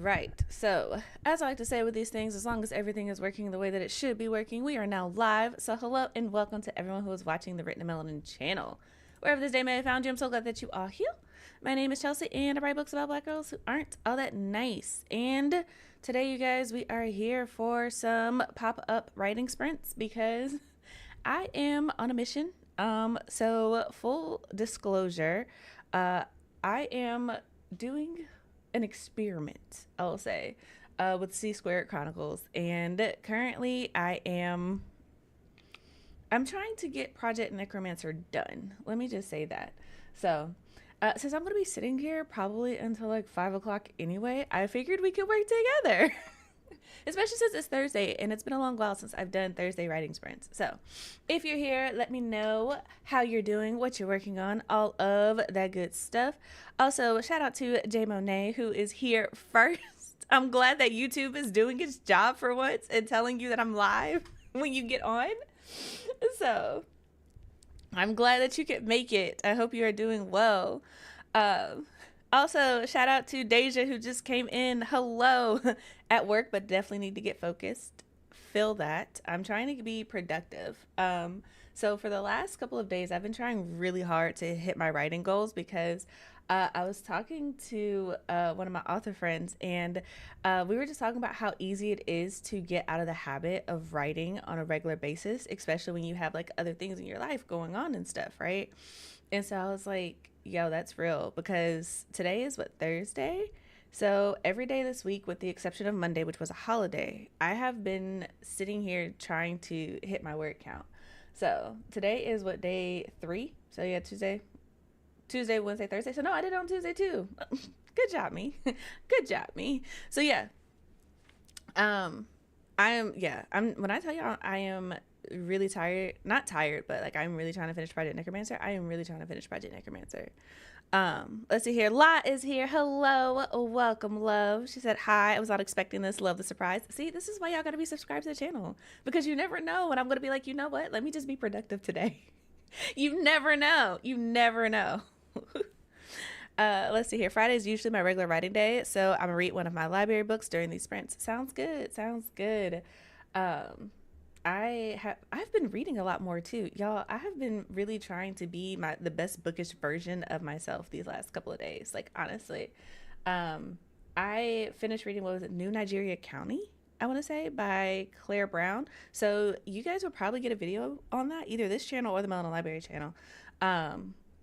right. So, as I like to say with these things, as long as everything is working the way that it should be working, we are now live. So, hello and welcome to everyone who is watching the Written Melanin channel. Wherever this day may have found you, I'm so glad that you are here. My name is Chelsea, and I write books about black girls who aren't all that nice. And today, you guys, we are here for some pop-up writing sprints because I am on a mission. So, full disclosure, I am doing an experiment, I'll say, with C Squared Chronicles, and currently I'm trying to get Project Necromancer done. Let me just say that. So, since I'm gonna be sitting here probably until like 5 o'clock anyway, I figured we could work together. Especially since it's Thursday and it's been a long while since I've done Thursday writing sprints. So if you're here, let me know how you're doing, what you're working on, all of that good stuff. Also, shout out to Jay Monet, who is here first. I'm glad that YouTube is doing its job for once and telling you that I'm live when you get on. So I'm glad that you could make it. I hope you are doing well. Also, shout out to Deja, who just came in. Hello. At work, but definitely need to get focused. Feel that. I'm trying to be productive. So for the last couple of days, I've been trying really hard to hit my writing goals because I was talking to one of my author friends, and we were just talking about how easy it is to get out of the habit of writing on a regular basis, especially when you have like other things in your life going on and stuff, right? And so I was like, yo, that's real, because today is what, Thursday? So every day this week, with the exception of Monday, which was a holiday, I have been sitting here trying to hit my word count. So today is what, day 3? So yeah, Tuesday, Wednesday, Thursday. So no, I did it on Tuesday too. Good job, me. Good job, me. So yeah, I'm when I tell y'all I am really tired, not tired, but like I'm really trying to finish Project Necromancer. I am really trying to finish Project Necromancer. Let's see here. Lot is here. Hello. Welcome, love. She said hi. I was not expecting this. Love the surprise. See, this is why y'all gotta be subscribed to the channel, because you never know when I'm gonna be like, you know what? Let me just be productive today. You never know. You never know. Let's see here. Friday is usually my regular writing day, so I'm gonna read one of my library books during these sprints. Sounds good. Sounds good. I've been reading a lot more too, y'all. I have been really trying to be the best bookish version of myself these last couple of days. Like, honestly, I finished reading, what was it, New Nigeria County, I want to say, by Claire Brown. So you guys will probably get a video on that, either this channel or the Melanin Library channel.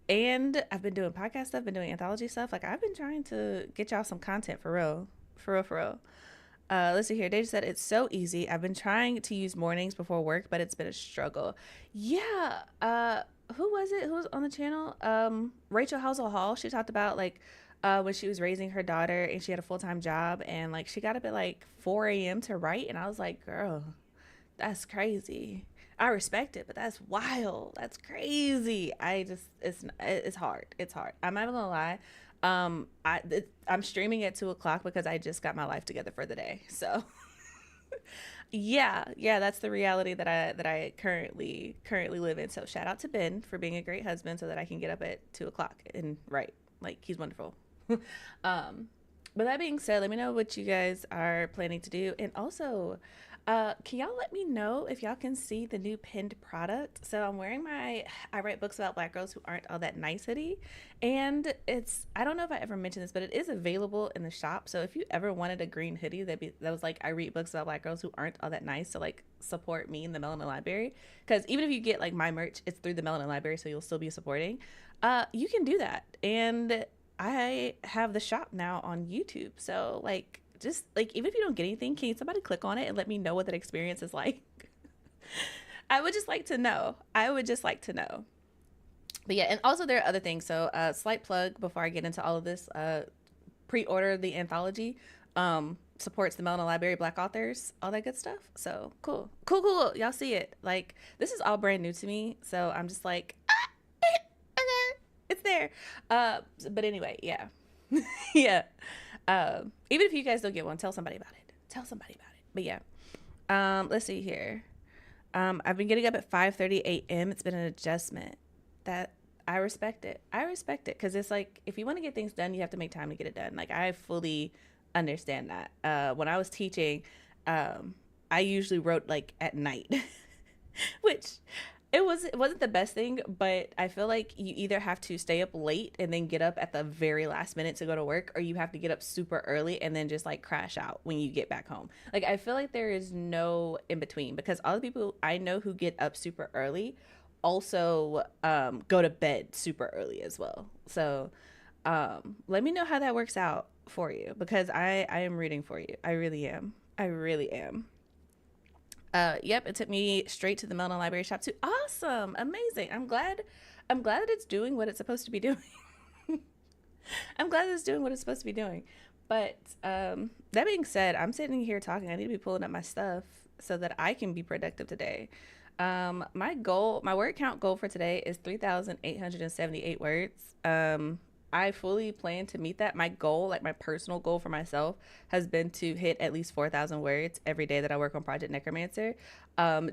And I've been doing podcast stuff, been doing anthology stuff. Like, I've been trying to get y'all some content for real, for real, for real. Let's see here. Deja said it's so easy. I've been trying to use mornings before work, but it's been a struggle. Yeah. Who was it? Who was on the channel? Rachel Housel Hall. She talked about like when she was raising her daughter and she had a full-time job, and like she got up at like 4 a.m. to write, and I was like, girl, that's crazy. I respect it, but that's wild. That's crazy. It's hard. It's hard. I'm not even gonna lie. I'm streaming at 2 o'clock because I just got my life together for the day. So yeah, that's the reality that I currently live in. So shout out to Ben for being a great husband so that I can get up at 2 o'clock and write. Like, he's wonderful. But that being said, let me know what you guys are planning to do. And also, can y'all let me know if y'all can see the new pinned product? So I'm wearing my I write books about black girls who aren't all that nice hoodie. And I don't know if I ever mentioned this, but it is available in the shop. So if you ever wanted a green hoodie that was like, I read books about black girls who aren't all that nice, to like support me in the Melanin Library. Because even if you get like my merch, it's through the Melanin Library, so you'll still be supporting. You can do that. And I have the shop now on YouTube. So like, just like, even if you don't get anything, can somebody click on it and let me know what that experience is like? I would just like to know. But yeah, and also there are other things. So slight plug before I get into all of this. Pre-order the anthology. Supports the Melanin Library, black authors, all that good stuff. So cool. Y'all see it. Like, this is all brand new to me, so I'm just like, it's there. But anyway, yeah. Yeah. Even if you guys don't get one, tell somebody about it. But yeah. Let's see here. I've been getting up at 5:30 a.m. It's been an adjustment. That I respect it. Because it's like, if you want to get things done, you have to make time to get it done. Like, I fully understand that. When I was teaching, I usually wrote like at night, which it wasn't the best thing, but I feel like you either have to stay up late and then get up at the very last minute to go to work, or you have to get up super early and then just like crash out when you get back home. Like I feel like there is no in between, because all the people I know who get up super early also go to bed super early as well. So let me know how that works out for you, because I am rooting for you. I really am. I really am. Yep, it took me straight to the Melanin Library shop too. Awesome, amazing. I'm glad that it's doing what it's supposed to be doing. I'm glad that it's doing what it's supposed to be doing. But that being said, I'm sitting here talking. I need to be pulling up my stuff so that I can be productive today. My word count goal for today is 3,878 words. I fully plan to meet that. My goal, like my personal goal for myself, has been to hit at least 4,000 words every day that I work on Project Necromancer,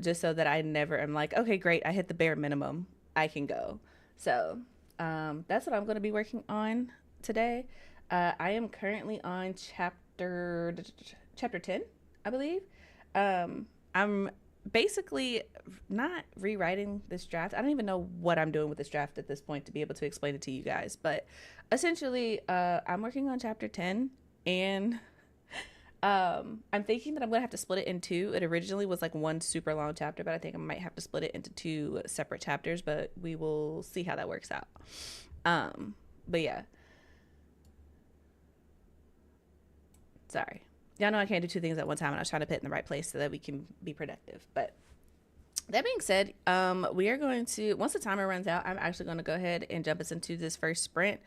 just so that I never am like, okay, great, I hit the bare minimum, I can go. So that's what I'm going to be working on today. I am currently on chapter 10, I believe. I'm basically not rewriting this draft. I don't even know what I'm doing with this draft at this point to be able to explain it to you guys. But essentially, I'm working on chapter 10, and I'm thinking that I'm going to have to split it in two. It originally was like one super long chapter, but I think I might have to split it into two separate chapters, but we will see how that works out. But yeah. Sorry. Y'all know I can't do two things at one time, and I was trying to put it in the right place so that we can be productive. But that being said, we are going to, once the timer runs out, I'm actually going to go ahead and jump us into this first sprint.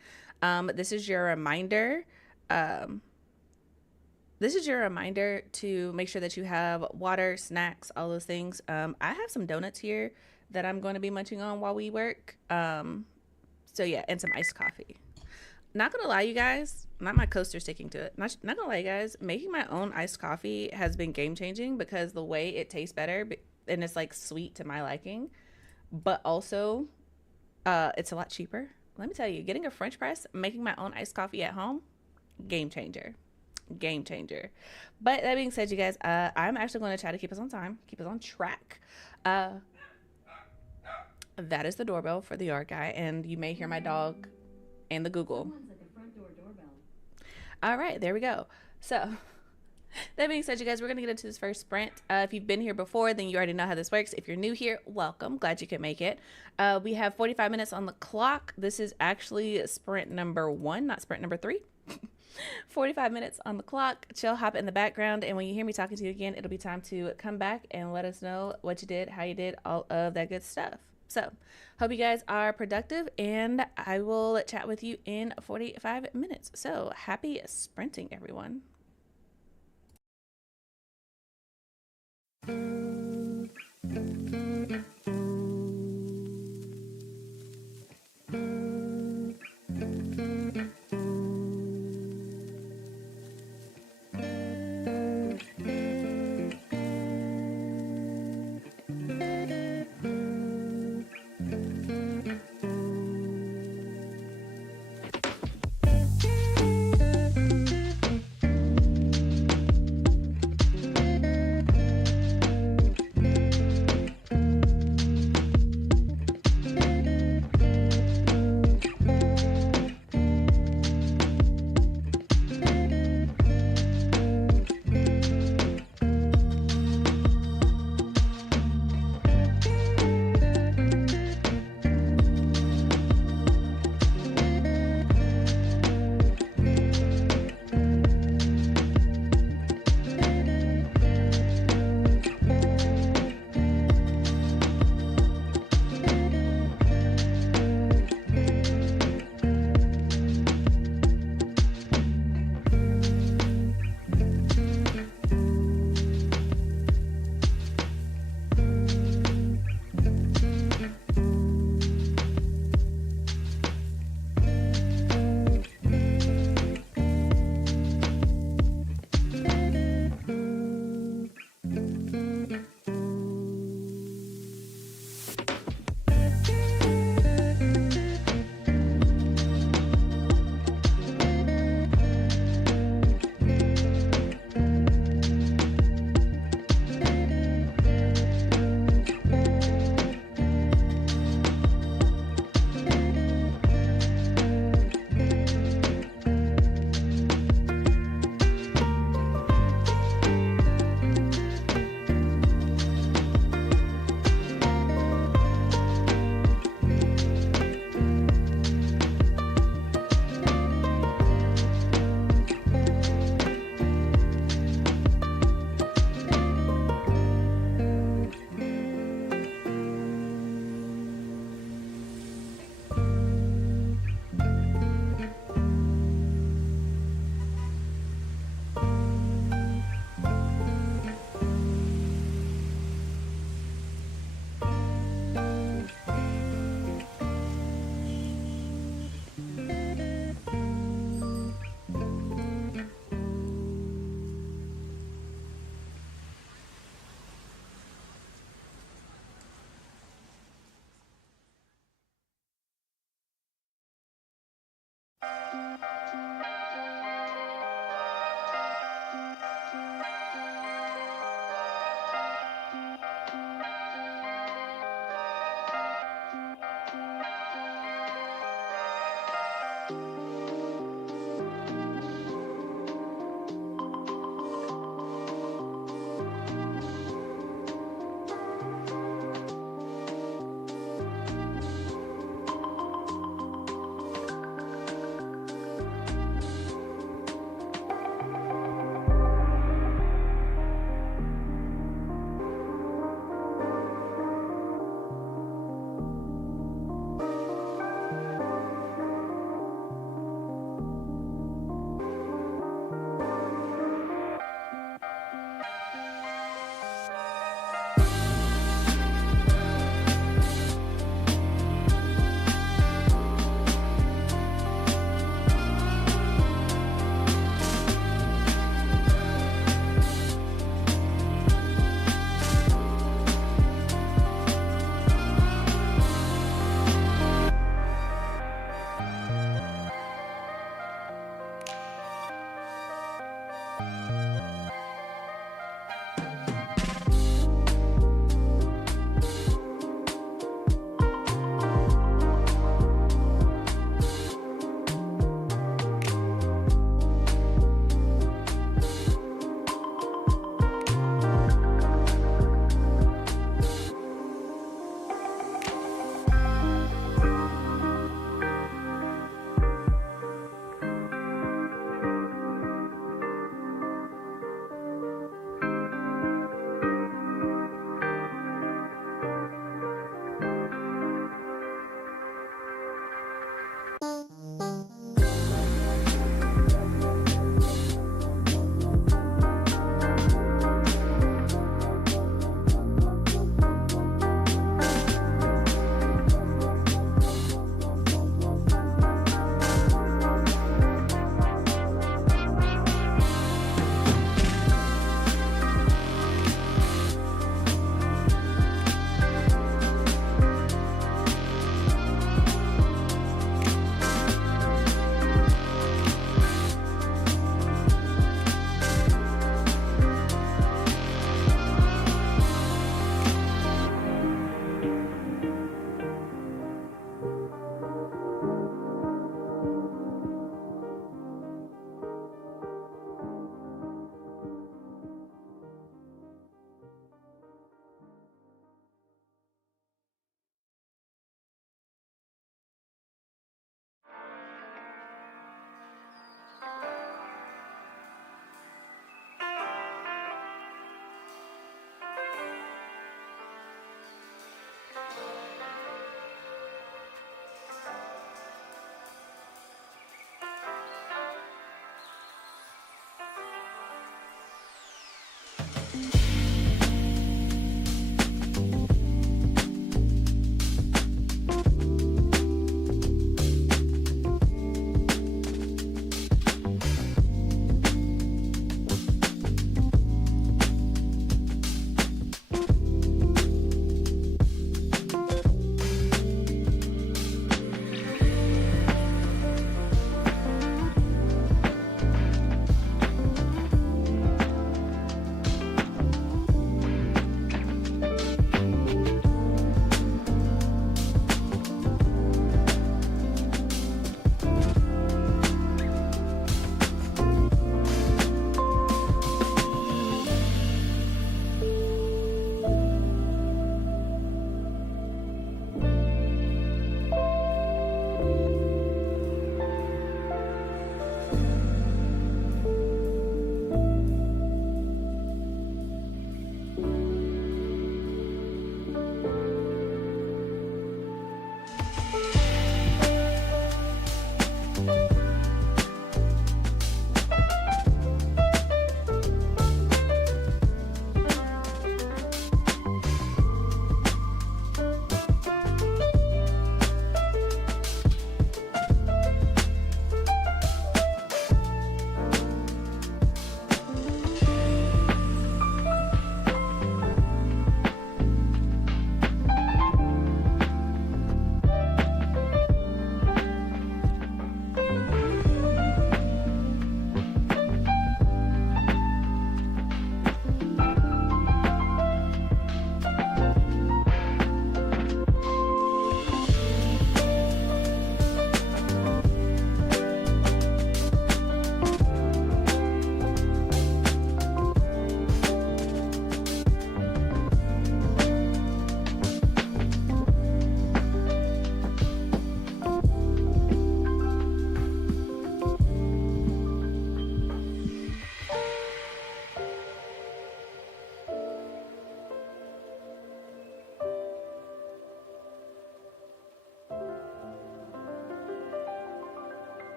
This is your reminder. This is your reminder to make sure that you have water, snacks, all those things. I have some donuts here that I'm going to be munching on while we work. So yeah, and some iced coffee. Not gonna lie, you guys, not my coaster sticking to it. Not gonna lie, you guys, making my own iced coffee has been game changing, because the way it tastes better, and it's like sweet to my liking, but also it's a lot cheaper. Let me tell you, getting a French press, making my own iced coffee at home, game changer. Game changer. But that being said, you guys, I'm actually going to try to keep us on time, keep us on track. That is the doorbell for the yard guy, and you may hear my dog and the Google. All right, there we go. So that being said, you guys, we're going to get into this first sprint. If you've been here before, then you already know how this works. If you're new here, welcome. Glad you could make it. We have 45 minutes on the clock. This is actually sprint number 1, not sprint number 3. 45 minutes on the clock. Chill, hop in the background, and when you hear me talking to you again, it'll be time to come back and let us know what you did, how you did, all of that good stuff. So hope you guys are productive, and I will chat with you in 45 minutes. So happy sprinting, everyone.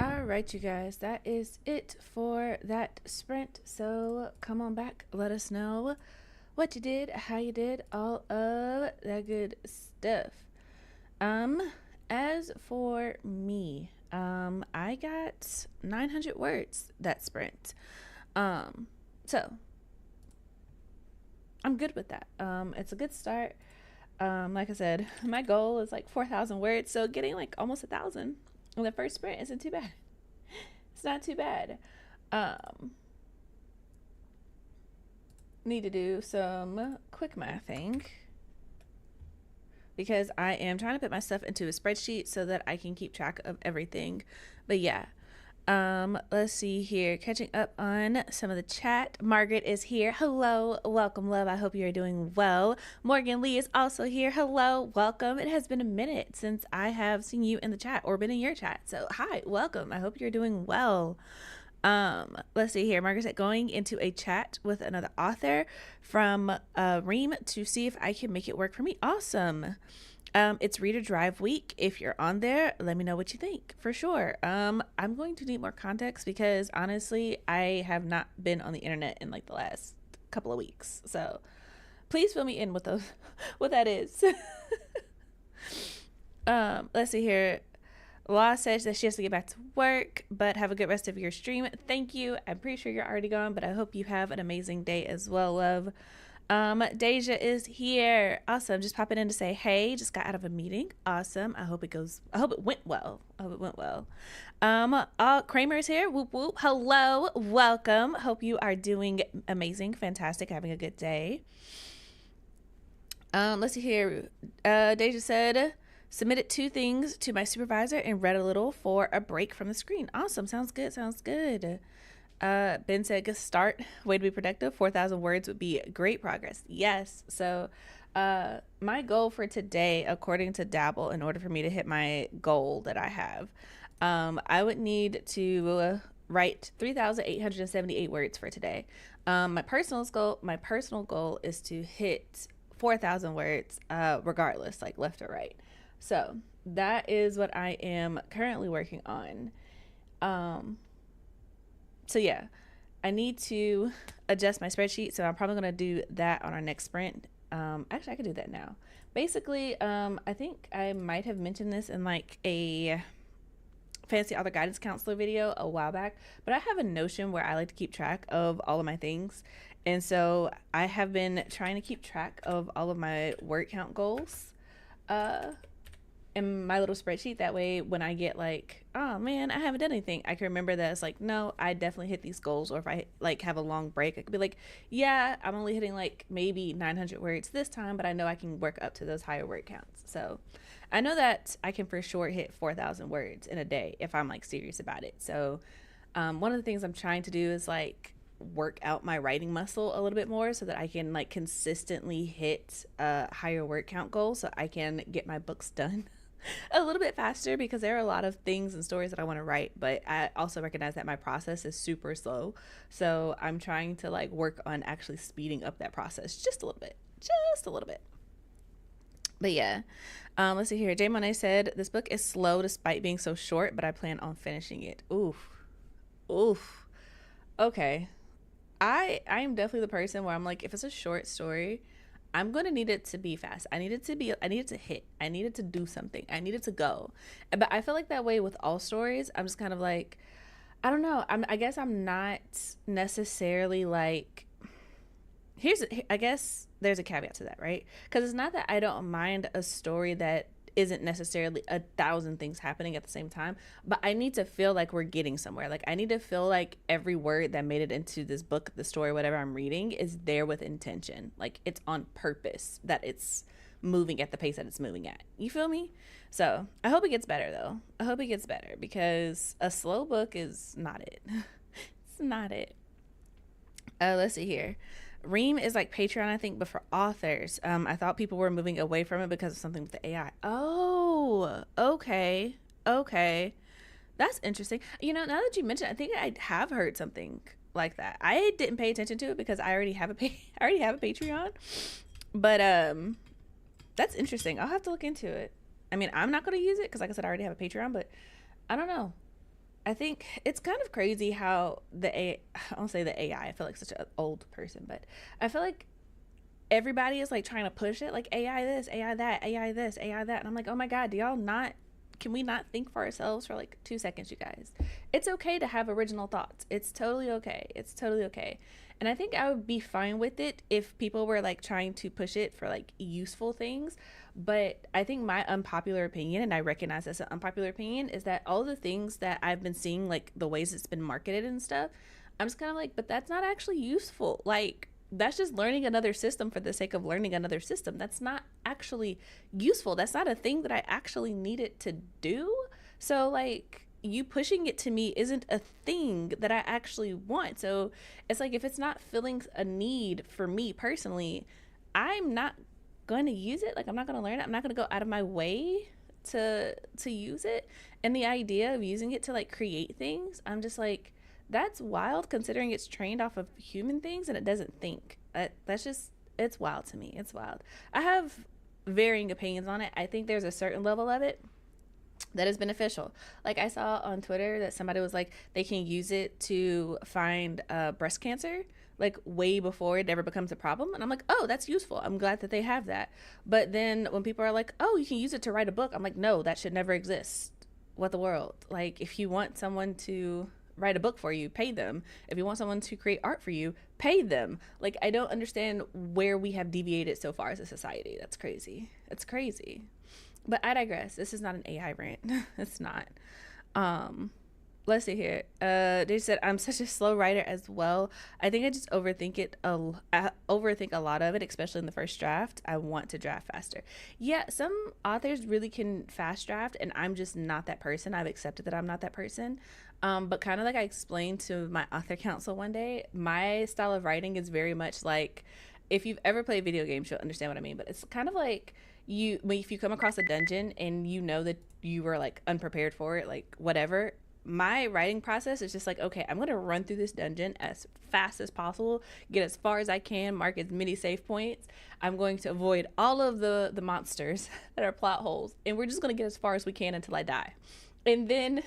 All right, you guys, that is it for that sprint. So come on back, let us know what you did, how you did, all of that good stuff. As for me, I got 900 words that sprint. So I'm good with that. It's a good start. Like I said, my goal is like 4,000 words, so getting like almost 1,000 on the first sprint isn't too bad. It's not too bad. Need to do some quick mathing because I am trying to put my stuff into a spreadsheet so that I can keep track of everything. But yeah, let's see here. Catching up on some of the chat. Margaret is here. Hello, welcome, love. I hope you are doing well. Morgan Lee is also here. Hello, welcome. It has been a minute since I have seen you in the chat or been in your chat. So hi, welcome. I hope you're doing well. Let's see here. Margaret said going into a chat with another author from Ream to see if I can make it work for me. Awesome. It's Reader Drive week. If you're on there, let me know what you think for sure. I'm going to need more context because honestly, I have not been on the internet in like the last couple of weeks. So please fill me in with those, what that is. Let's see here. Law says that she has to get back to work, but have a good rest of your stream. Thank you. I'm pretty sure you're already gone, but I hope you have an amazing day as well, love. Deja is here. Awesome. Just popping in to say, hey, just got out of a meeting. Awesome. I hope it went well. Kramer is here. Whoop, whoop. Hello. Welcome. Hope you are doing amazing. Fantastic. Having a good day. Let's see here. Deja said, submitted 2 things to my supervisor and read a little for a break from the screen. Awesome. Sounds good. Ben said, "Good start. Way to be productive. 4,000 words would be great progress." Yes. So, my goal for today, according to Dabble, in order for me to hit my goal that I have, I would need to write 3,878 words for today. My personal goal is to hit 4,000 words, regardless, like left or right. So that is what I am currently working on. Um, so yeah, I need to adjust my spreadsheet. So I'm probably gonna do that on our next sprint. Actually, I could do that now. Basically, I think I might have mentioned this in like a fancy author guidance counselor video a while back, but I have a Notion where I like to keep track of all of my things. And so I have been trying to keep track of all of my word count goals. Uh, in my little spreadsheet. That way, when I get like, oh man, I haven't done anything, I can remember that it's like, no, I definitely hit these goals. Or if I like have a long break, I could be like, yeah, I'm only hitting like maybe 900 words this time, but I know I can work up to those higher word counts. So I know that I can for sure hit 4,000 words in a day if I'm like serious about it. So one of the things I'm trying to do is like work out my writing muscle a little bit more so that I can like consistently hit a higher word count goal so I can get my books done a little bit faster, because there are a lot of things and stories that I want to write, but I also recognize that my process is super slow. So I'm trying to like work on actually speeding up that process just a little bit, just a little bit. But yeah, let's see here. Jay Monet said, this book is slow despite being so short, but I plan on finishing it. Oof. Oof. Okay. I am definitely the person where I'm like, if it's a short story, I'm going to need it to be fast. I need it to hit. I need it to do something. I need it to go. But I feel like that way with all stories. I'm just kind of like, I don't know. I guess I'm not necessarily like, I guess there's a caveat to that, right? Because it's not that I don't mind a story that isn't necessarily 1,000 things happening at the same time, but I need to feel like we're getting somewhere. Like I need to feel like every word that made it into this book, the story, whatever I'm reading, is there with intention. Like it's on purpose, that it's moving at the pace that it's moving at. You feel me? So I hope it gets better though. I hope it gets better, because a slow book is not it. It's not it. Let's see here. Ream is like Patreon, I think, but for authors. I thought people were moving away from it because of something with the AI. Oh, okay. Okay. That's interesting. You know, now that you mentioned, I think I have heard something like that. I didn't pay attention to it because I already have I already have a Patreon. But that's interesting. I'll have to look into it. I mean, I'm not going to use it because like I said, I already have a Patreon, but I don't know. I think it's kind of crazy how I don't say the AI, I feel like such an old person, but I feel like everybody is like trying to push it, like AI this, AI that, AI this, AI that. And I'm like, oh my God, do y'all not, can we not think for ourselves for like 2 seconds, you guys? It's okay to have original thoughts. It's totally okay. It's totally okay. And I think I would be fine with it if people were like trying to push it for like useful things. But I think my unpopular opinion, and I recognize that's an unpopular opinion, is that all the things that I've been seeing, like the ways it's been marketed and stuff, I'm just kind of like, but that's not actually useful. Like, that's just learning another system for the sake of learning another system. That's not actually useful. That's not a thing that I actually need it to do. So, like, you pushing it to me isn't a thing that I actually want. So, it's like if it's not filling a need for me personally, I'm not going to use it. Like I'm not going to learn it. I'm not going to go out of my way to use it. And the idea of using it to like create things, I'm just like, that's wild considering it's trained off of human things and it doesn't think. That's just, it's wild to me. It's wild. I have varying opinions on it. I think there's a certain level of it that is beneficial. Like I saw on Twitter that somebody was like, they can use it to find breast cancer like way before it ever becomes a problem. And I'm like, oh, that's useful. I'm glad that they have that. But then when people are like, oh, you can use it to write a book, I'm like, no, that should never exist. What the world? Like if you want someone to write a book for you, pay them. If you want someone to create art for you, pay them. Like I don't understand where we have deviated so far as a society. That's crazy. It's crazy. But I digress. This is not an AI rant. It's not. Let's see here. They said I'm such a slow writer as well. I think I just overthink it. I overthink a lot of it, especially in the first draft. I want to draft faster. Yeah, some authors really can fast draft, and I'm just not that person. I've accepted that I'm not that person. But kind of like I explained to my author council one day, my style of writing is very much like, if you've ever played video games, you'll understand what I mean. But it's kind of like if you come across a dungeon and you know that you were like unprepared for it, like whatever, my writing process is just like, okay, I'm going to run through this dungeon as fast as possible, get as far as I can, mark as many save points. I'm going to avoid all of the monsters that are plot holes, and we're just going to get as far as we can until I die. And then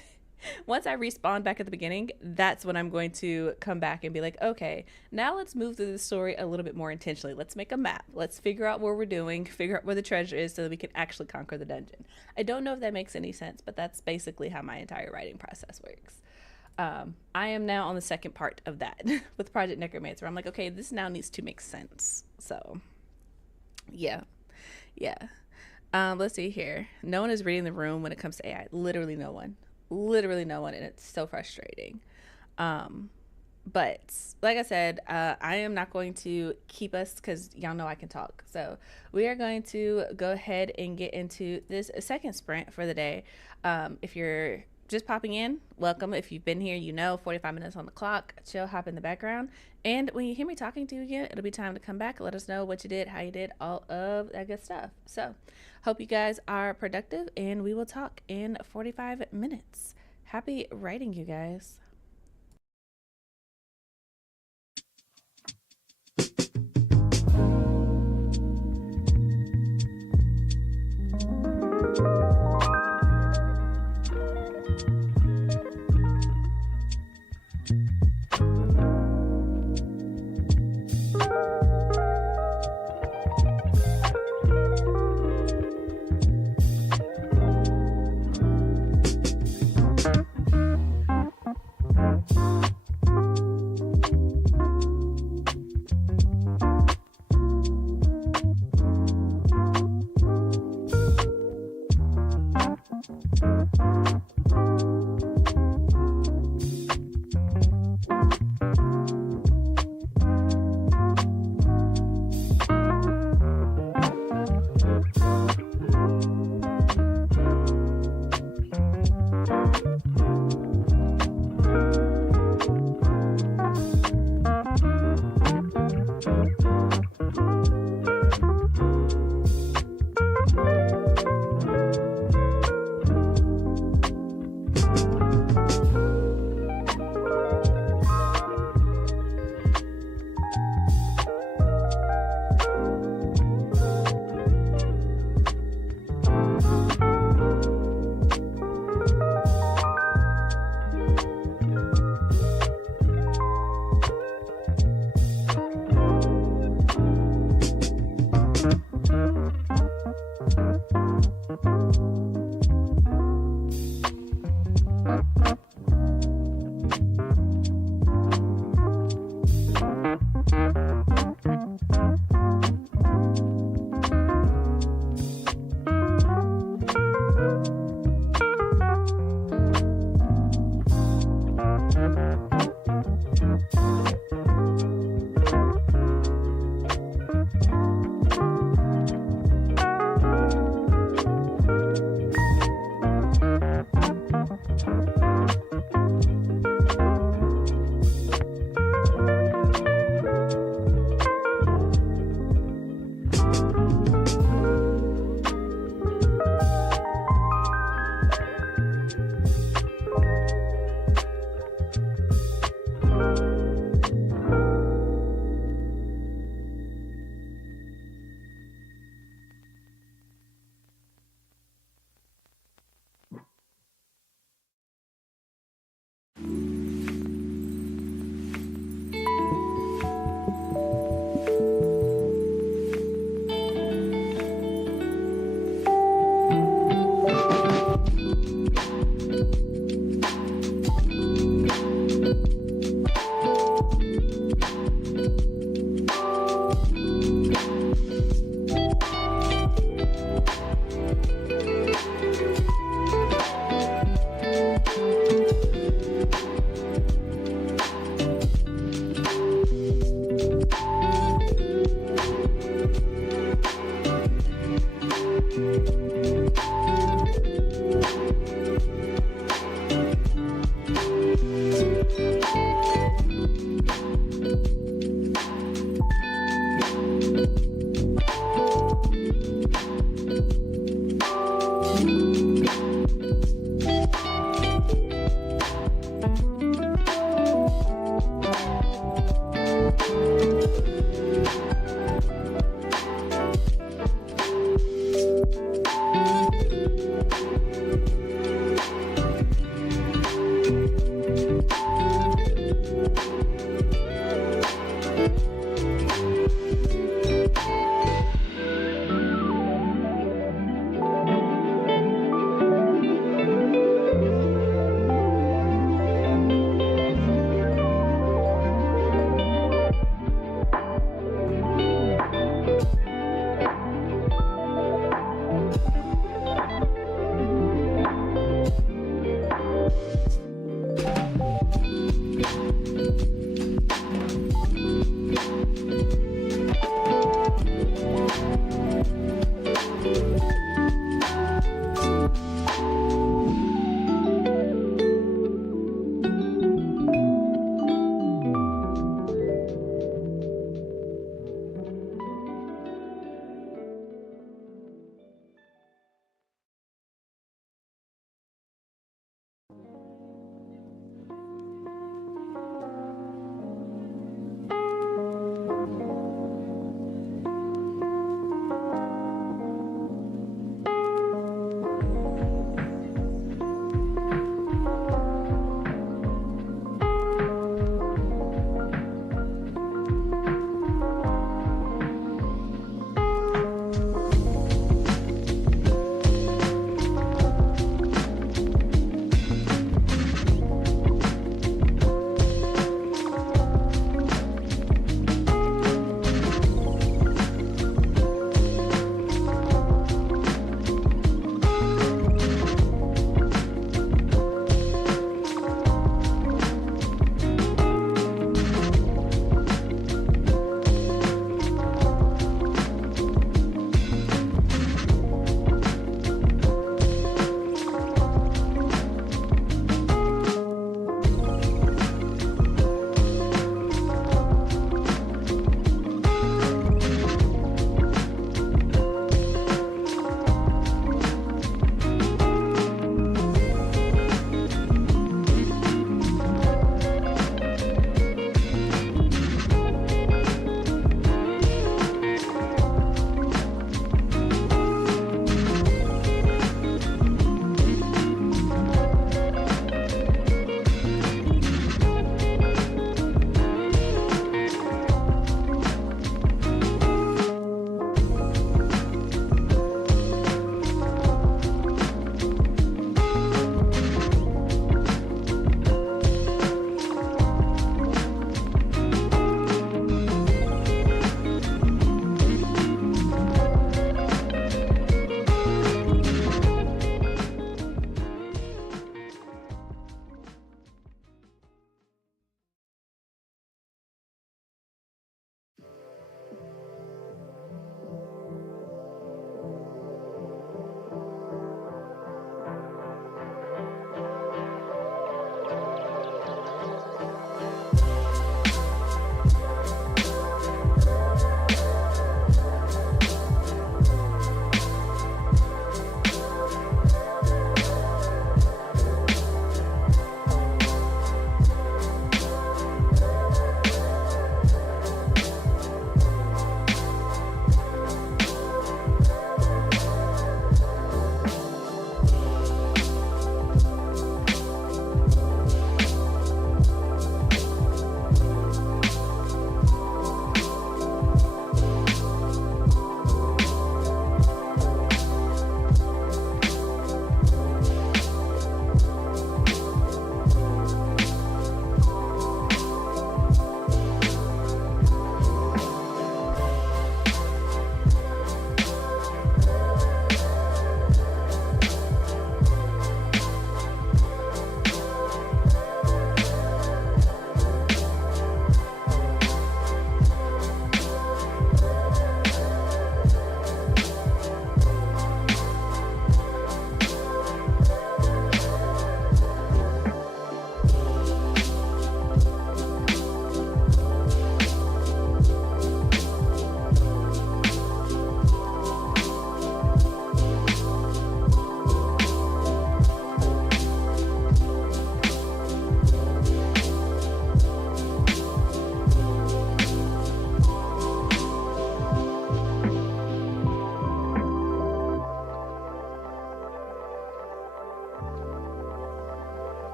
once I respawn back at the beginning, that's when I'm going to come back and be like, okay, now let's move through the story a little bit more intentionally. Let's make a map. Let's figure out where we're doing, figure out where the treasure is so that we can actually conquer the dungeon. I don't know if that makes any sense, but that's basically how my entire writing process works. I am now on the second part of that with Project Necromancer. I'm like, okay, this now needs to make sense. So, yeah. Yeah. Let's see here. No one is reading the room when it comes to AI. Literally no one. Literally no one, and it's so frustrating. But like I said, I am not going to keep us because y'all know I can talk. So we are going to go ahead and get into this second sprint for the day. If you're just popping in, welcome. If you've been here, you know, 45 minutes on the clock. Chill, hop in the background. And when you hear me talking to you again, it'll be time to come back. Let us know what you did, how you did, all of that good stuff. So hope you guys are productive, and we will talk in 45 minutes. Happy writing, you guys.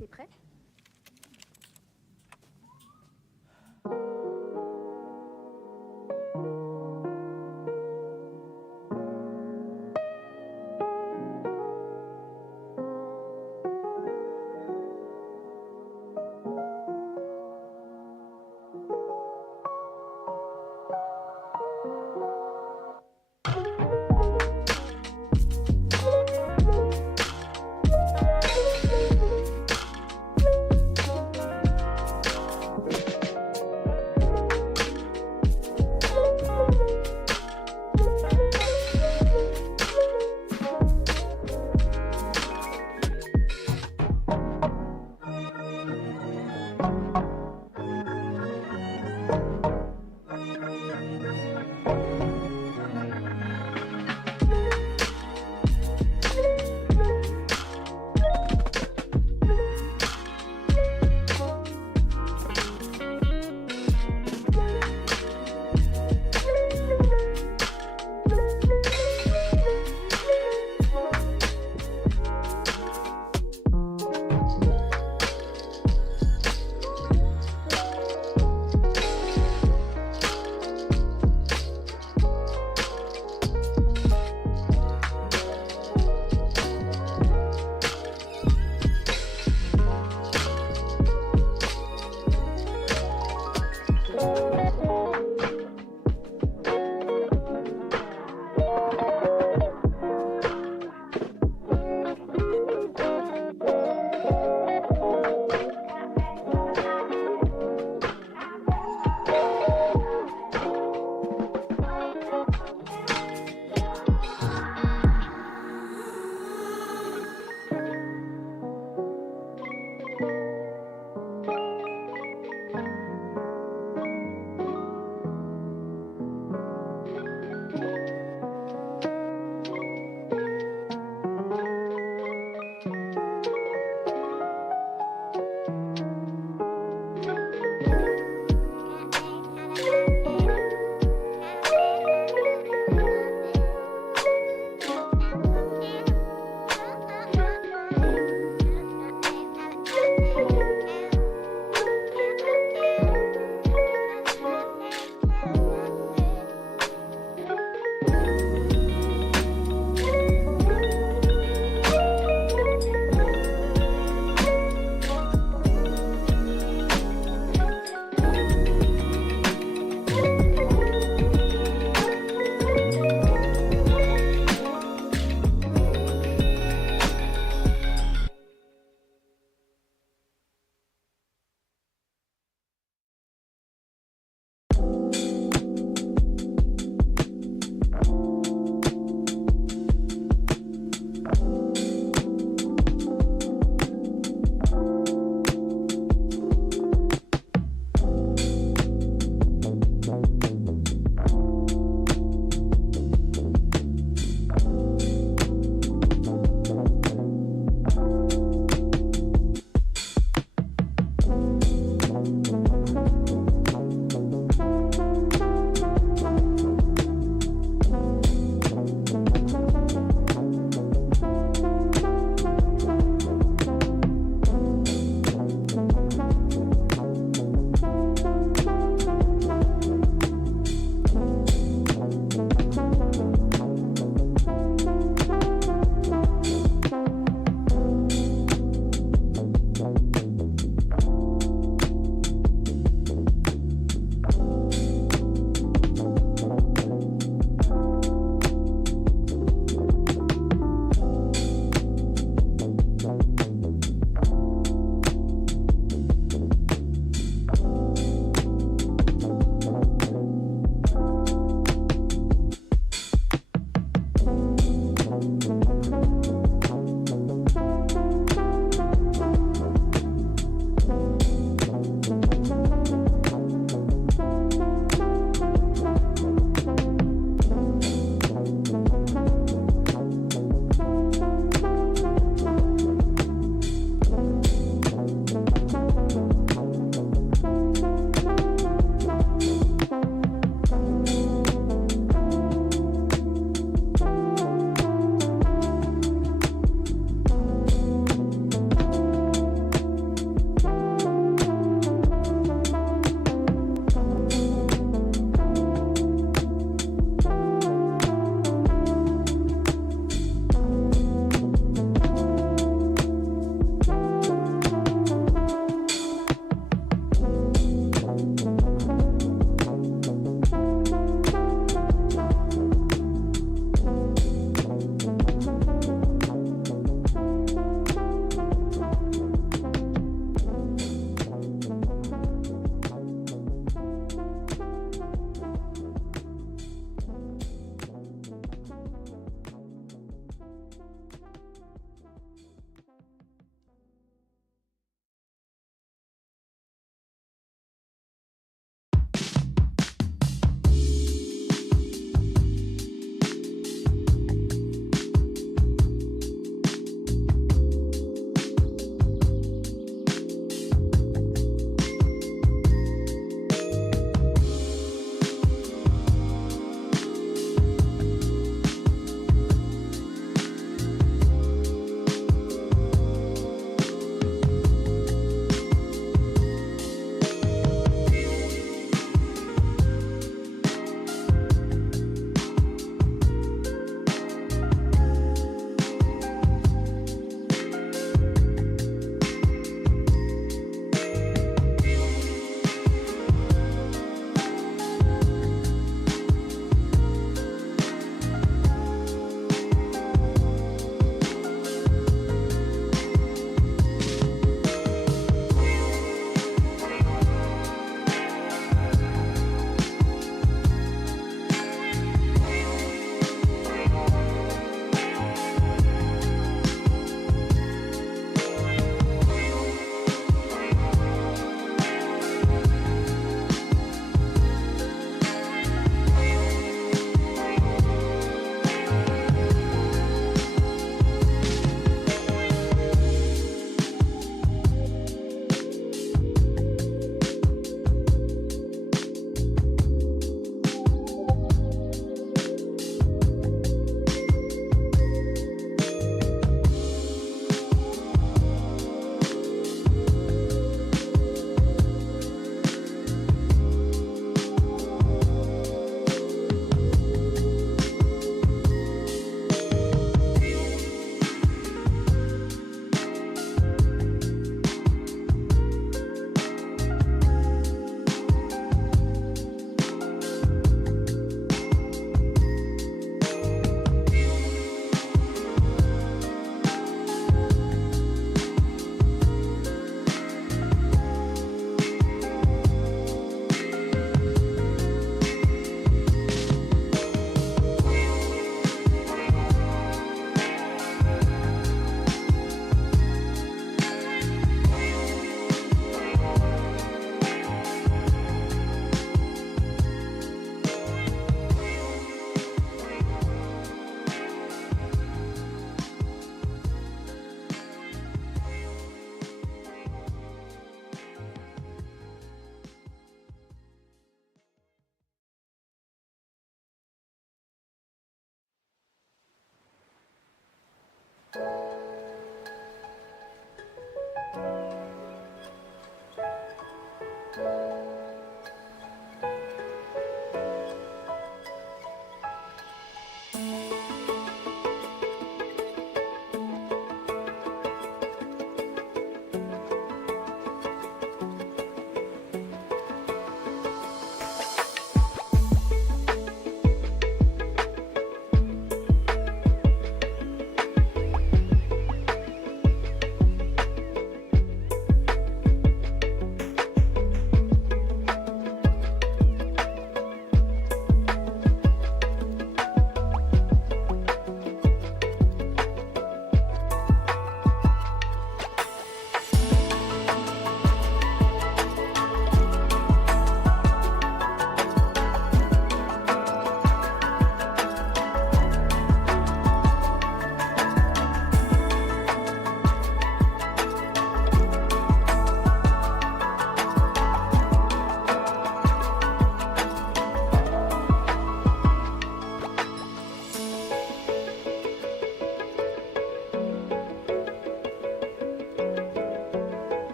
T'es prêt?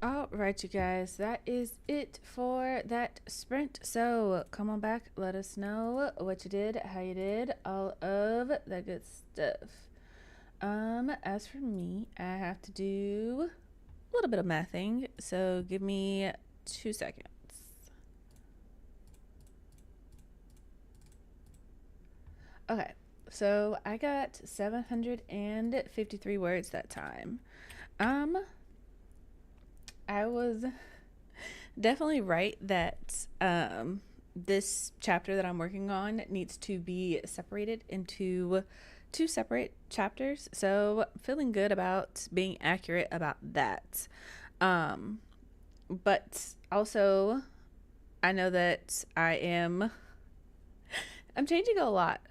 All right, you guys, that is it for that sprint. So come on back, let us know what you did, how you did, all of that good stuff. As for me, I have to do a little bit of mathing, so give me 2 seconds. Okay, so I got 753 words that time. I was definitely right that this chapter that I'm working on needs to be separated into 2 separate chapters. So feeling good about being accurate about that. But also I know that I'm changing a lot.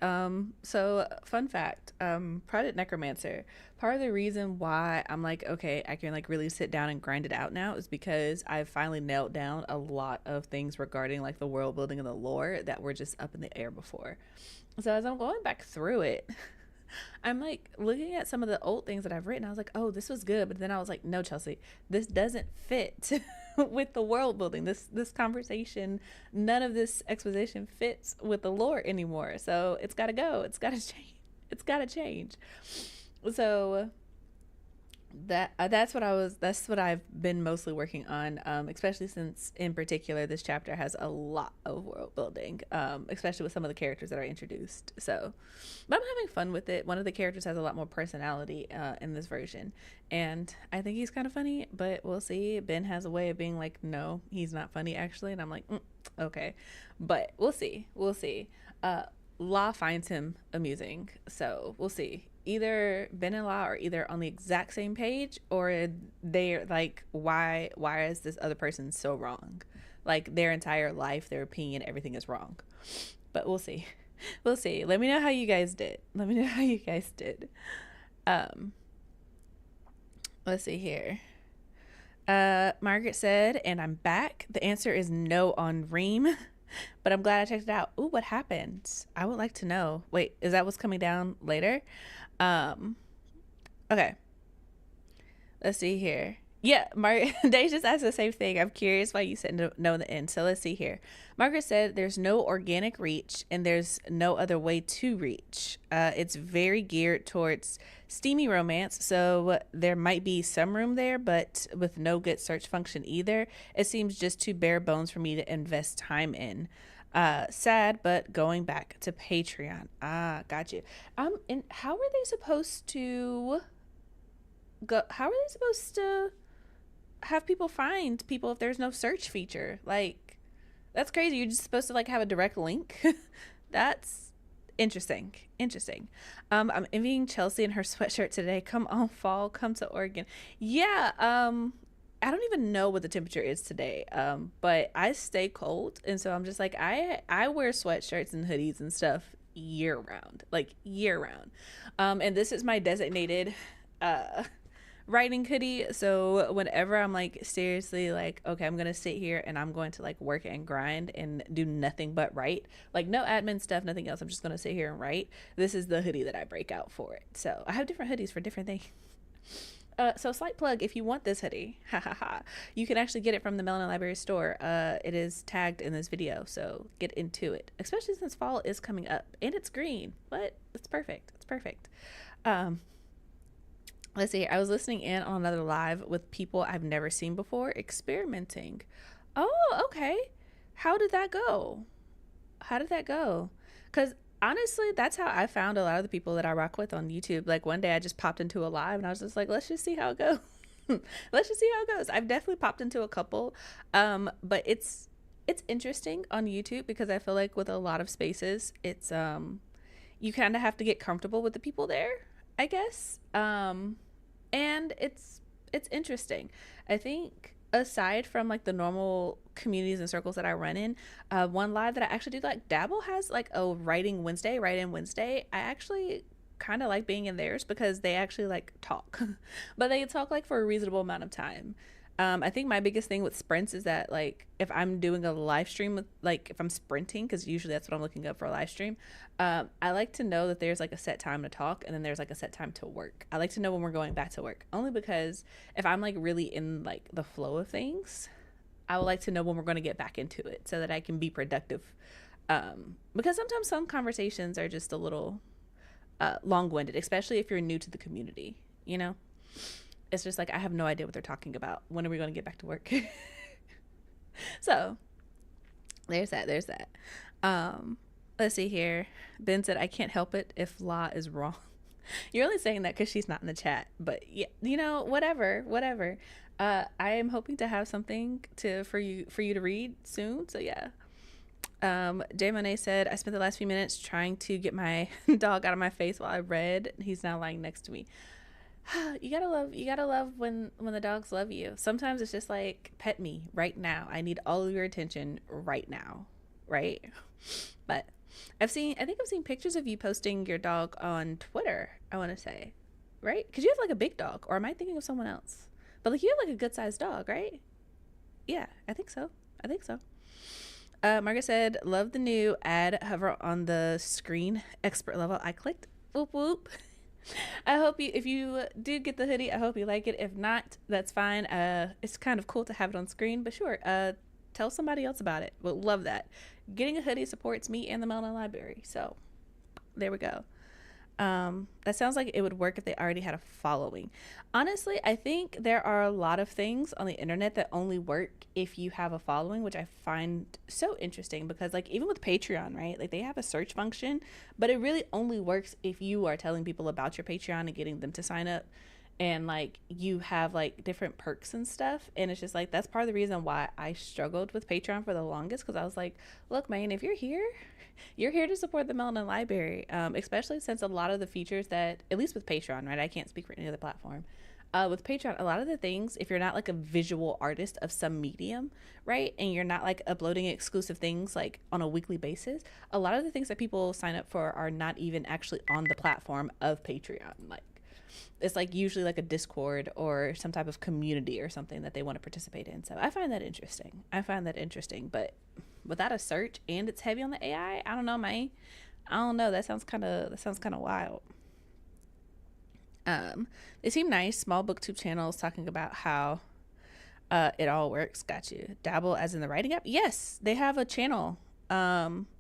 So fun fact, Project Necromancer, part of the reason why I'm like, okay, I can like really sit down and grind it out now is because I've finally nailed down a lot of things regarding like the world building and the lore that were just up in the air before. So as I'm going back through it, I'm like looking at some of the old things that I've written. I was like, oh, this was good. But then I was like, no, Chelsea, this doesn't fit with the world building. This conversation, none of this exposition fits with the lore anymore. So it's gotta go. It's gotta change. It's gotta change. So that's what I've been mostly working on, especially since in particular this chapter has a lot of world building, especially with some of the characters that are introduced. So but I'm having fun with it. One of the characters has a lot more personality in this version, and I think he's kind of funny, but we'll see. Ben has a way of being like, no, he's not funny actually, and I'm like, okay, but we'll see. Law finds him amusing, so we'll see. Either Ben and Law are either on the exact same page, or they're like, why is this other person so wrong? Like their entire life, their opinion, everything is wrong. But we'll see. We'll see. Let me know how you guys did. Um, let's see here. Margaret said, and I'm back. The answer is no on Reem. But I'm glad I checked it out. Ooh, what happened? I would like to know. Wait, is that what's coming down later? Okay. Let's see here. Yeah, they just asked the same thing. I'm curious why you said no in the end. So let's see here. Margaret said there's no organic reach and there's no other way to reach. It's very geared towards steamy romance, so there might be some room there, but with no good search function either. It seems just too bare bones for me to invest time in. Sad, but going back to Patreon. Ah, got you. And how are they supposed to go? How are they supposed to have people find people if there's no search feature? Like, that's crazy. You're just supposed to like have a direct link. That's interesting. I'm envying Chelsea in her sweatshirt today. Come on, fall, come to Oregon. Yeah. I don't even know what the temperature is today. But I stay cold, and so I'm just like, I wear sweatshirts and hoodies and stuff year round, like year round. And this is my designated writing hoodie. So whenever I'm like seriously like, okay, I'm gonna sit here and I'm going to like work and grind and do nothing but write, like no admin stuff, nothing else, I'm just gonna sit here and write, this is the hoodie that I break out for it. So I have different hoodies for different things. So slight plug, if you want this hoodie, you can actually get it from the Melanin Library store. It is tagged in this video, so get into it, especially since fall is coming up and it's green, but it's perfect. Let's see. I was listening in on another live with people I've never seen before experimenting. Oh, okay. How did that go? Because honestly, that's how I found a lot of the people that I rock with on YouTube. Like one day I just popped into a live and I was just like, let's just see how it goes. Let's just see how it goes. I've definitely popped into a couple. But it's interesting on YouTube because I feel like with a lot of spaces, it's you kind of have to get comfortable with the people there, I guess. And it's interesting. I think aside from like the normal communities and circles that I run in, one live that I actually do like dabble has like a write-in Wednesday. I actually kind of like being in theirs because they actually like talk, but they talk like for a reasonable amount of time. I think my biggest thing with sprints is that like if I'm doing a live stream with like if I'm sprinting, because usually that's what I'm looking up for a live stream, I like to know that there's like a set time to talk and then there's like a set time to work. I like to know when we're going back to work, only because if I'm like really in like the flow of things, I would like to know when we're going to get back into it so that I can be productive. Because sometimes some conversations are just a little long-winded, especially if you're new to the community, you know? It's just like I have no idea what they're talking about. When are we going to get back to work? So there's that. Let's see here. Ben said, I can't help it if law is wrong. You're only saying that because she's not in the chat, but yeah, you know, whatever. I am hoping to have something for you to read soon. So yeah. Jay Monet said, I spent the last few minutes trying to get my dog out of my face while I read. He's now lying next to me. You gotta love when the dogs love you. Sometimes it's just like, pet me right now. I need all of your attention right now, right? But I think I've seen pictures of you posting your dog on Twitter, I want to say, right? Because you have like a big dog, or am I thinking of someone else? But like you have like a good sized dog, right? Yeah, I think so. Margaret said, love the new add hover on the screen expert level. I clicked. Whoop whoop. I hope if you do get the hoodie, I hope you like it. If not, that's fine. It's kind of cool to have it on screen, but sure, tell somebody else about it. We'll love that. Getting a hoodie supports me and the Melanin Library. So there we go. That sounds like it would work if they already had a following. Honestly, I think there are a lot of things on the internet that only work if you have a following, which I find so interesting because like even with Patreon, right? Like they have a search function, but it really only works if you are telling people about your Patreon and getting them to sign up. And like you have like different perks and stuff, and it's just like that's part of the reason why I struggled with Patreon for the longest, because I was like, look man, if you're here to support the Melanin Library, especially since a lot of the features that, at least with Patreon, right, I can't speak for any other platform, with Patreon, a lot of the things, if you're not like a visual artist of some medium, right, and you're not like uploading exclusive things like on a weekly basis, a lot of the things that people sign up for are not even actually on the platform of Patreon. Like it's like usually like a Discord or some type of community or something that they want to participate in. So I find that interesting. But without a search and it's heavy on the AI, I don't know, man. I don't know. That sounds kind of wild. They seem nice. Small booktube channels talking about how it all works. Got you. Dabble as in the writing app. Yes, they have a channel. They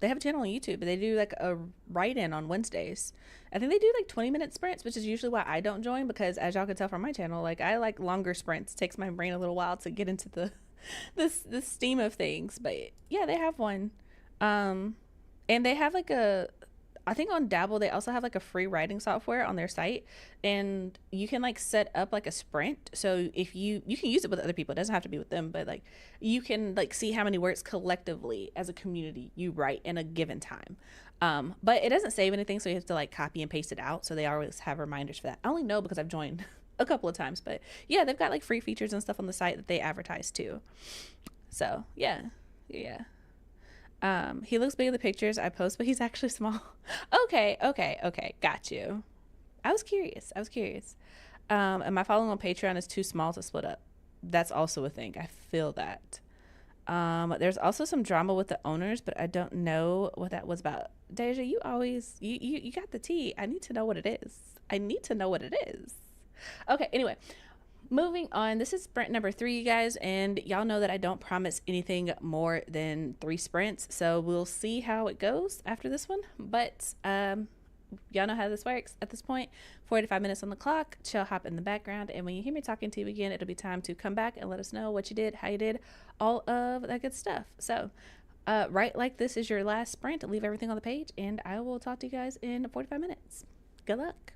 have a channel on YouTube, but they do like a write-in on Wednesdays. I think they do like 20-minute sprints, which is usually why I don't join, because as y'all can tell from my channel, like I like longer sprints. It takes my brain a little while to get into the this steam of things. But yeah, they have one. And they have like I think on Dabble they also have like a free writing software on their site, and you can like set up like a sprint. So if you can use it with other people, it doesn't have to be with them, but like you can like see how many words collectively as a community you write in a given time. But it doesn't save anything, so you have to like copy and paste it out. So they always have reminders for that. I only know because I've joined a couple of times, but yeah, they've got like free features and stuff on the site that they advertise too. So yeah. He looks big in the pictures I post, but he's actually small. Okay. Got you. I was curious. And my following on Patreon is too small to split up. That's also a thing. I feel that. There's also some drama with the owners, but I don't know what that was about. Deja, you always, you got the tea. I need to know what it is. Okay, anyway. Moving on, this is sprint number 3, you guys, and y'all know that I don't promise anything more than 3 sprints, so we'll see how it goes after this one. But y'all know how this works at this point. 45 minutes on the clock, chill, hop in the background, and when you hear me talking to you again, it'll be time to come back and let us know what you did, how you did, all of that good stuff. So write like this is your last sprint, leave everything on the page, and I will talk to you guys in 45 minutes. Good luck.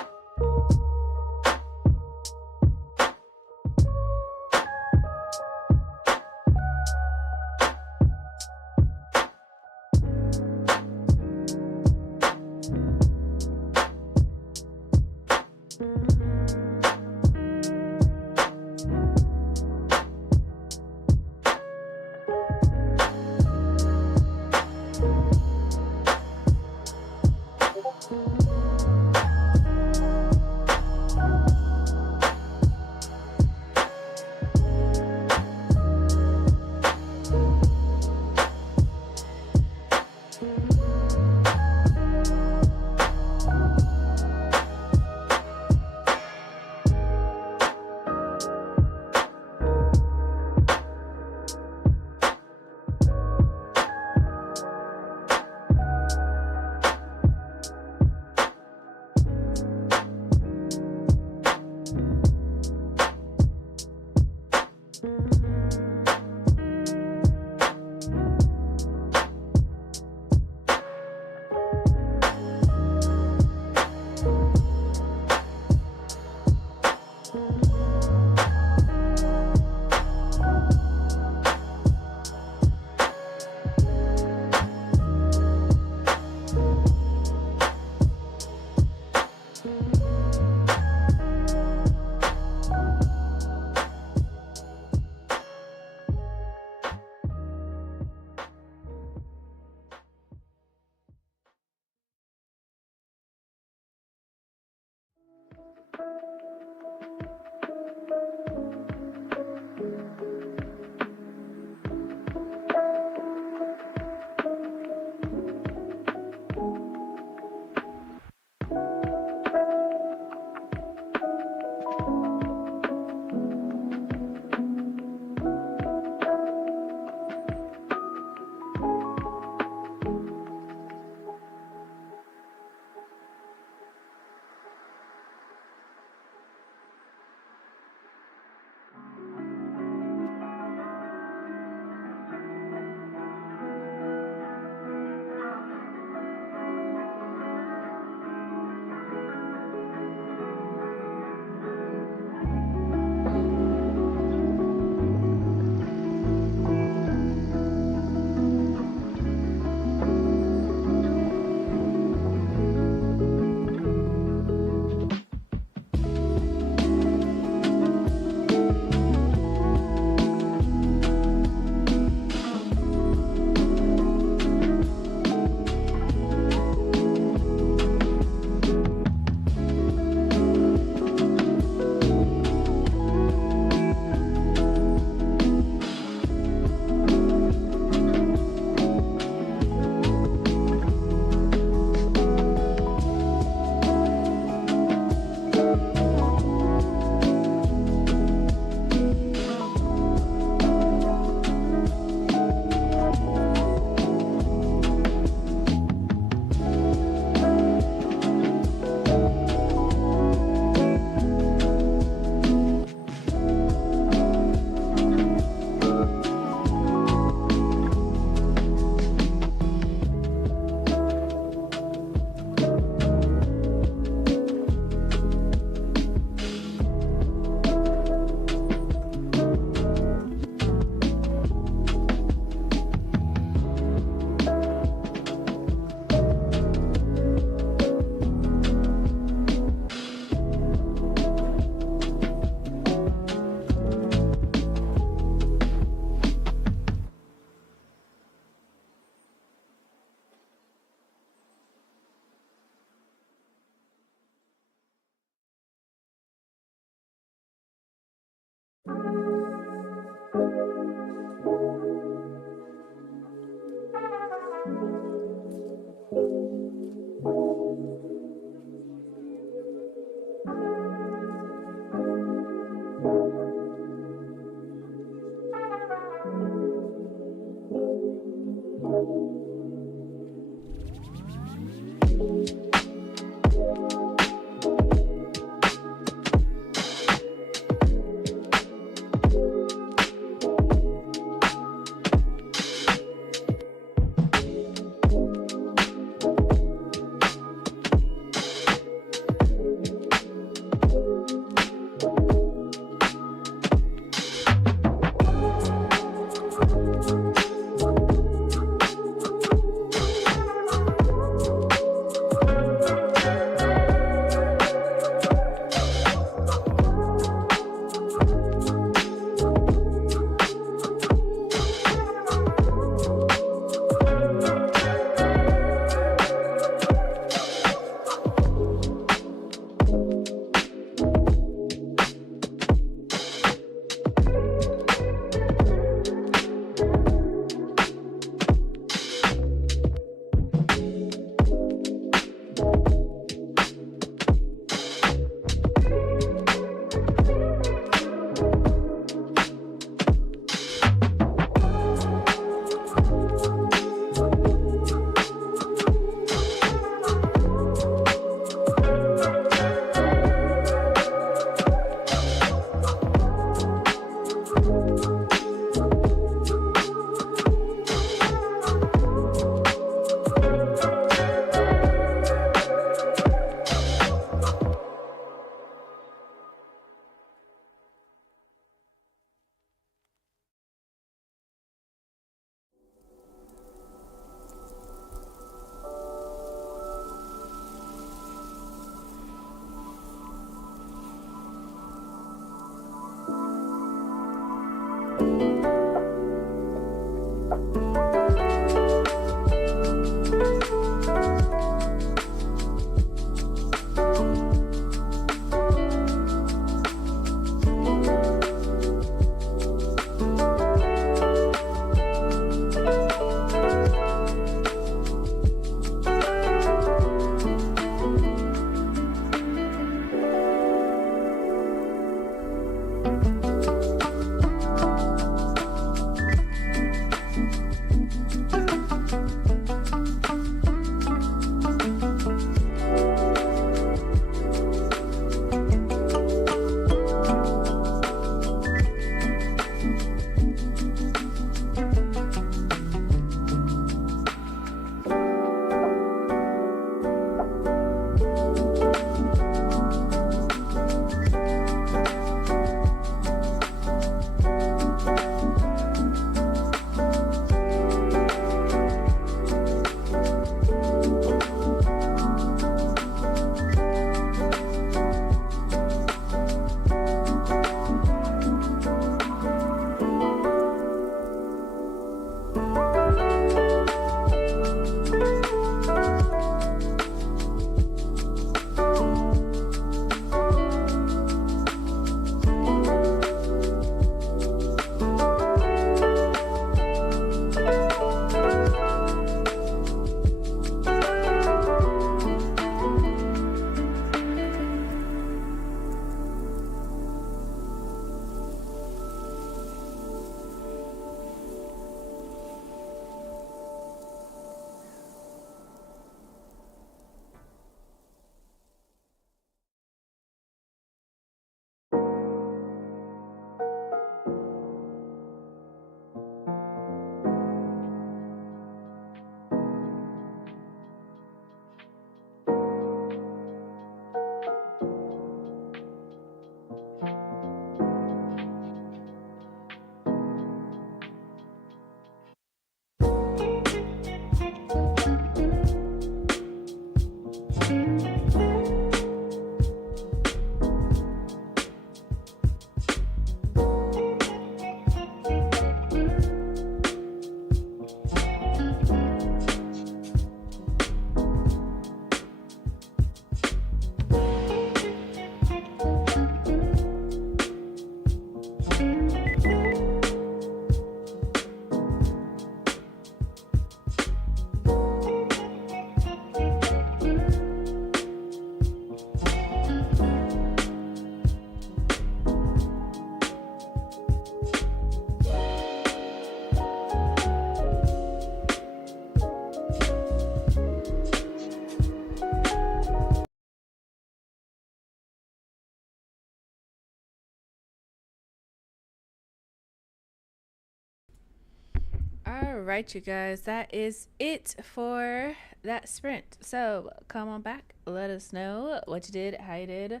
All right, you guys, that is it for that sprint. So come on back, let us know what you did, how you did,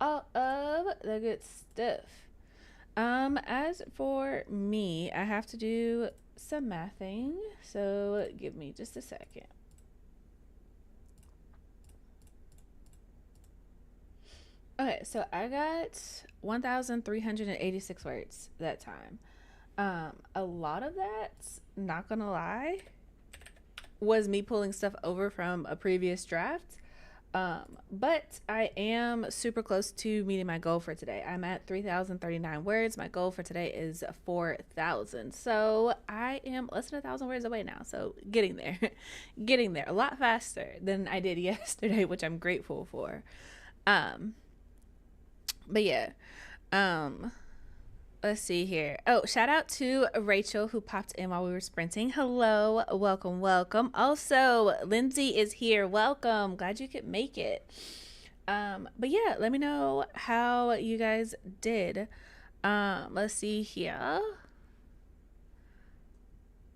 all of the good stuff. As for me, I have to do some mathing, so give me just a second. Okay, so I got 1,386 words that time. A lot of that, not gonna lie, was me pulling stuff over from a previous draft. But I am super close to meeting my goal for today. I'm at 3,039 words. My goal for today is 4,000. So I am less than 1,000 words away now. So getting there, getting there a lot faster than I did yesterday, which I'm grateful for. But yeah, let's see here. Oh, shout out to Rachel who popped in while we were sprinting. Hello, welcome, welcome. Also, Lindsay is here. Welcome. Glad you could make it. But yeah, let me know how you guys did. Let's see here.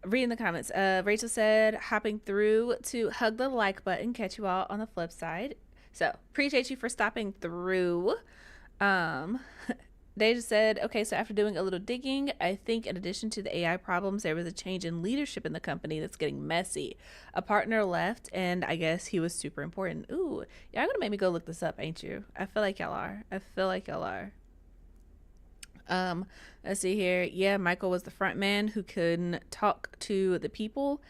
Reading the comments. Rachel said, hopping through to hug the like button. Catch you all on the flip side. So appreciate you for stopping through. Deja said, okay, so after doing a little digging, I think in addition to the AI problems, there was a change in leadership in the company that's getting messy. A partner left, and I guess he was super important. Ooh, y'all gonna make me go look this up, ain't you? I feel like y'all are. Let's see here. Yeah, Michael was the front man who couldn't talk to the people.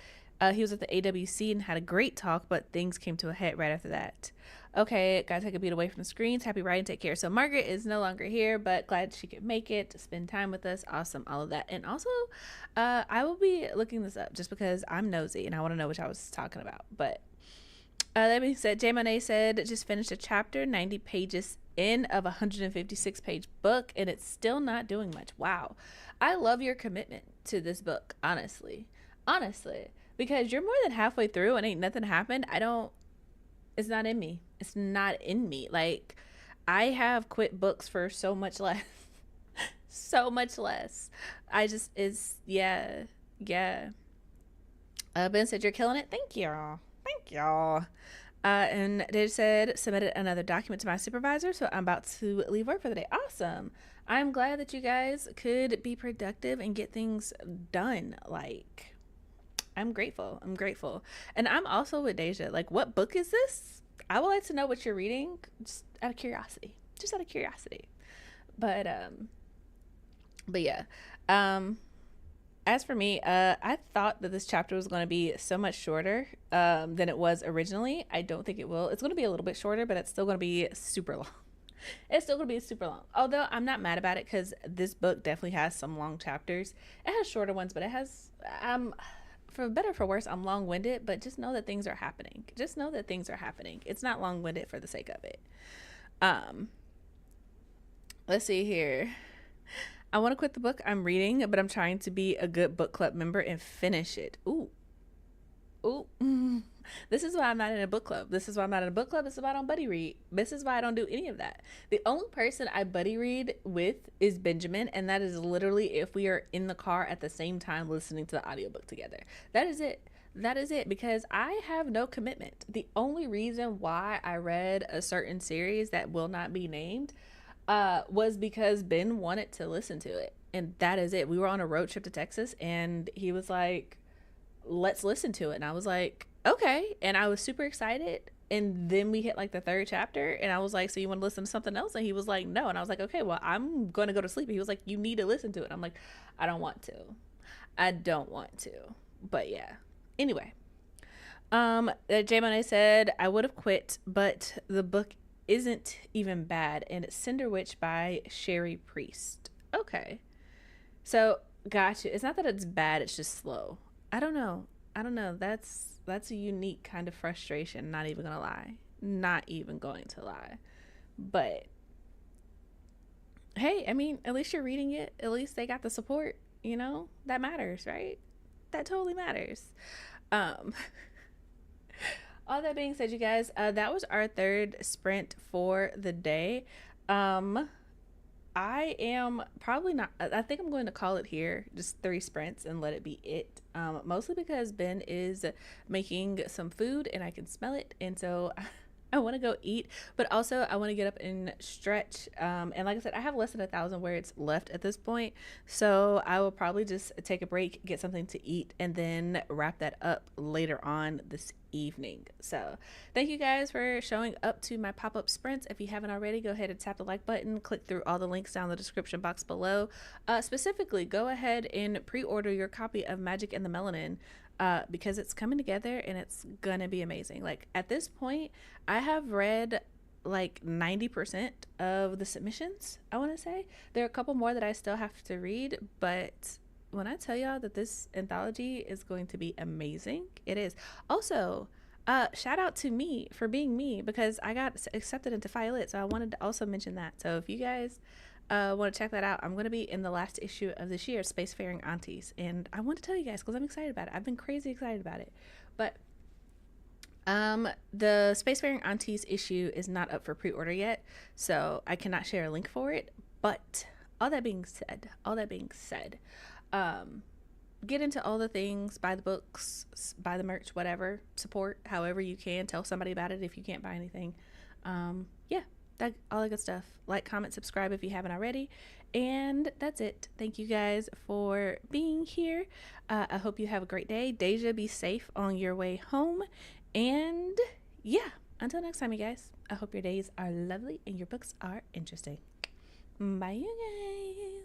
He was at the AWC and had a great talk, but things came to a head right after that. Okay, gotta take a beat away from the screens. Happy writing, take care. So Margaret is no longer here, but glad she could make it to spend time with us. Awesome, all of that. And also, I will be looking this up just because I'm nosy and I want to know what I was talking about. But that being said, J. Monet said, just finished a chapter, 90 pages in of a 156-page book, and it's still not doing much. Wow. I love your commitment to this book, honestly. Because you're more than halfway through and ain't nothing happened. It's not in me. It's not in me. Like, I have quit books for so much less. So much less. Yeah. Ben said, you're killing it. Thank y'all. And they said, submitted another document to my supervisor, so I'm about to leave work for the day. Awesome. I'm glad that you guys could be productive and get things done. Like, I'm grateful. And I'm also with Deja. Like, what book is this? I would like to know what you're reading, just out of curiosity. But yeah. As for me, I thought that this chapter was going to be so much shorter than it was originally. I don't think it will. It's going to be a little bit shorter, but it's still going to be super long. Although I'm not mad about it because this book definitely has some long chapters. It has shorter ones, but it has for better or for worse, I'm long-winded, but just know that things are happening. It's not long-winded for the sake of it. Let's see here. I want to quit the book I'm reading, but I'm trying to be a good book club member and finish it. Ooh. This is why I'm not in a book club. This is why I don't buddy read. This is why I don't do any of that. The only person I buddy read with is Benjamin, and that is literally if we are in the car at the same time listening to the audiobook together. That is it, because I have no commitment. The only reason why I read a certain series that will not be named was because Ben wanted to listen to it, and that is it. We were on a road trip to Texas, and he was like, let's listen to it. And I was like, okay. And I was super excited. And then we hit like the third chapter, and I was like, so you want to listen to something else? And he was like, no. And I was like, okay, well, I'm going to go to sleep. And he was like, you need to listen to it. And I'm like, I don't want to. But yeah. Anyway, J. Monet said, I would have quit, but the book isn't even bad. And it's Cinder Witch by Sherry Priest. Okay. So gotcha. It's not that it's bad. It's just slow. I don't know. That's a unique kind of frustration. Not even going to lie. But hey, I mean, at least you're reading it. At least they got the support, that matters, right? That totally matters. All that being said, you guys, that was our third sprint for the day. I I am probably not. I think I'm going to call it here, just 3 sprints, and let it be it. Mostly because Ben is making some food and I can smell it, and so I want to go eat, but also I want to get up and stretch. And like I said, I have less than 1,000 words left at this point, so I will probably just take a break, get something to eat, and then wrap that up later on this evening. So thank you guys for showing up to my pop-up sprints. If you haven't already, go ahead and tap the like button, click through all the links down in the description box below. Specifically, go ahead and pre-order your copy of Magic and the Melanin, because it's coming together and it's gonna be amazing. Like at this point, I have read like 90% of the submissions, I want to say. There are a couple more that I still have to read, but when I tell y'all that this anthology is going to be amazing, it is. Also, shout out to me for being me, because I got accepted into Violet, so I wanted to also mention that. So if you guys want to check that out, I'm going to be in the last issue of this year, Spacefaring Aunties, and I want to tell you guys because I'm excited about it. I've been crazy excited about it. But the Spacefaring Aunties issue is not up for pre-order yet, so I cannot share a link for it. But all that being said, get into all the things, buy the books, buy the merch, whatever, support however you can, tell somebody about it if you can't buy anything. Yeah, that, all that good stuff. Like, comment, subscribe if you haven't already, and that's it. Thank you guys for being here. I hope you have a great day. Deja, be safe on your way home, and yeah, until next time, you guys, I hope your days are lovely and your books are interesting. Bye, you guys.